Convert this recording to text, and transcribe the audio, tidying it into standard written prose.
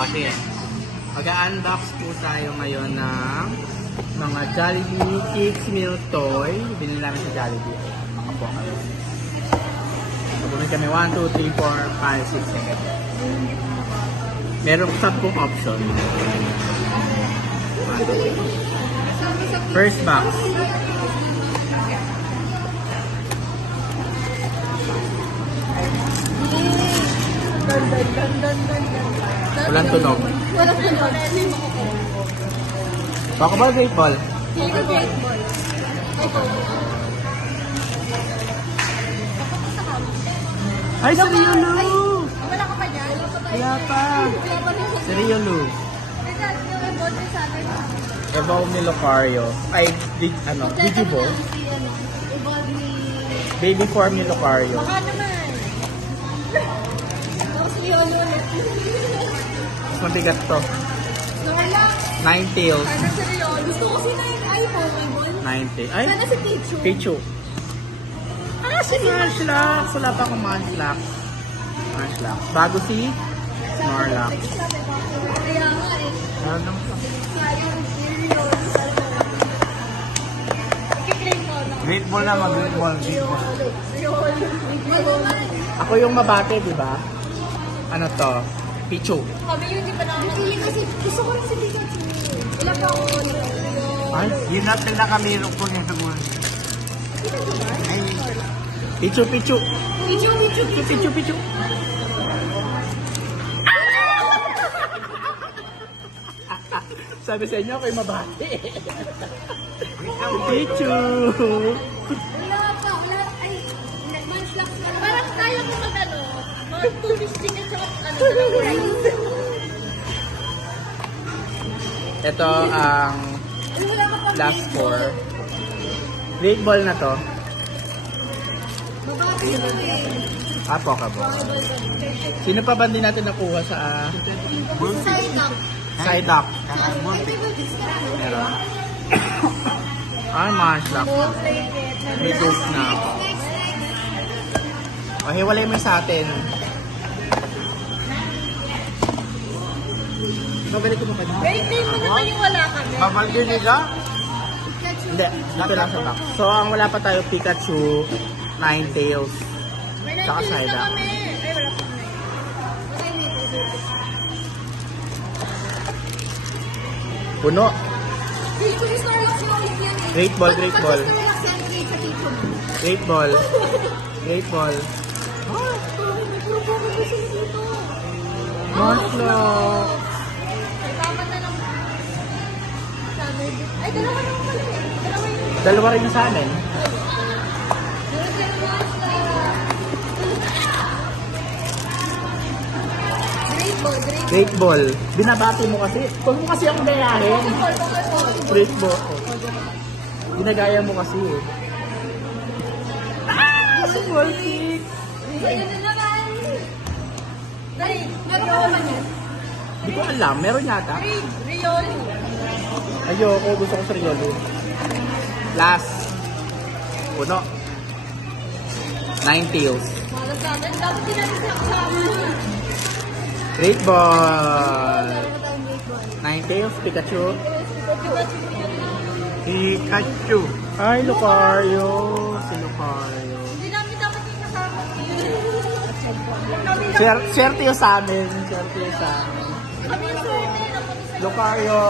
Okay. Mag-unbox po tayo ngayon ng mga Jollibee Kids Meal Toy. Binili namin sa Jollibee. Makapo kami. So, bumili kami 1, 2, 3, 4, 5, 6, 7. Merong 10 option. First box. Walang tunog. Walang tunog. Baka ba great ball? Hindi ko great ball. Ay, si Riolu! Wala ka pa dyan? Wala pa. Si Riolu. Yung bote sa atin. Evolve ni Lucario. Ay, Digibo. Evolve ni... Baby form ni Lucario. Baka naman. Tapos Riolo ulit. Mas mabigat to. Snorlax. Ninetales. Sana si Riolo. Gusto ko si Pokemon. 90. Ay, Sana si Pichu. Pichu. Ah, si Munchlax. Wala pa akong Munchlax. Munchlax. Bago si Snorlax. Kaya nga eh. Ano? Sayang si Riolo. Ikiklaim ko na. Great ball na, mag-great ball. Great ball. Riolo. Ako yung mabate, di ba? Ano to? Pichu. Kami yun, di pa namin. Feeling kasi, gusto ko rin si Pikachu. Ilan pa ako Ay, Yun natin na kami ko niya sa buwan. Ay, Pichu, Pichu. Pichu, Pichu, Pichu, Pichu. Sabi sa inyo, ako yung mabate. Pichu. Wala pa, wala. Ay, Munchlax na. Parang kaya ko mag-ano. Mga 250 at saka ano, rice. Ito ang Wala ka pa. last four. Great ball na to. Babaki yun eh. Pokeball. Sino pa ba hindi natin nakuha sa Side up. Psyduck? Ay, di ba this one? Meron. Ay, Munchlax. May ghost na ako. O, hiwalay mo sa atin. Nabalik ko pa pa. Wait, mo naman yung wala kami. babalgin nila? Pikachu. Hindi, dito lang sa box. So, ang wala pa tayo, Pikachu, Ninetales. May Tsaka nag-choose side na up. kami. Ay, wala pa kami. Okay, may Puno. Pichu ni Snorlax yung ulit yan eh. Great ball, great ball. Pag Snorlax yan, great sa Pichu. Great ball. Great ball. Ah, may puro Pokemon sila dito. Munchlax. Ay, tama na lang. Sabi, ay, dalawa naman pala eh. Dalawa yun. Dalawa rin yung sa amin. Meron sila Great ball, great ball. Great ball. Binabati mo kasi. Huwag mo kasi akong gayahin. Pokeball, Pokeball. Great ball. Ginagaya mo kasi eh. Ah! Si Volkit! Ayun na naman. Dali, meron ka naman yan. Hindi ko alam. Meron yata. Riolo. Ayoko. Gusto ko sa Riolu. Last. Puno. Ninetales. Malas sa atin. Dapat din natin siya kasama. Great ball. Meron na tayong great ball. Ninetales. Pikachu. Pikachu. Ay, Lucario. Si Lucario. Hindi namin dapat yung kasama. Swerte yung sa amin. Swerte yung sa amin. Kami yung swerte. Lucario.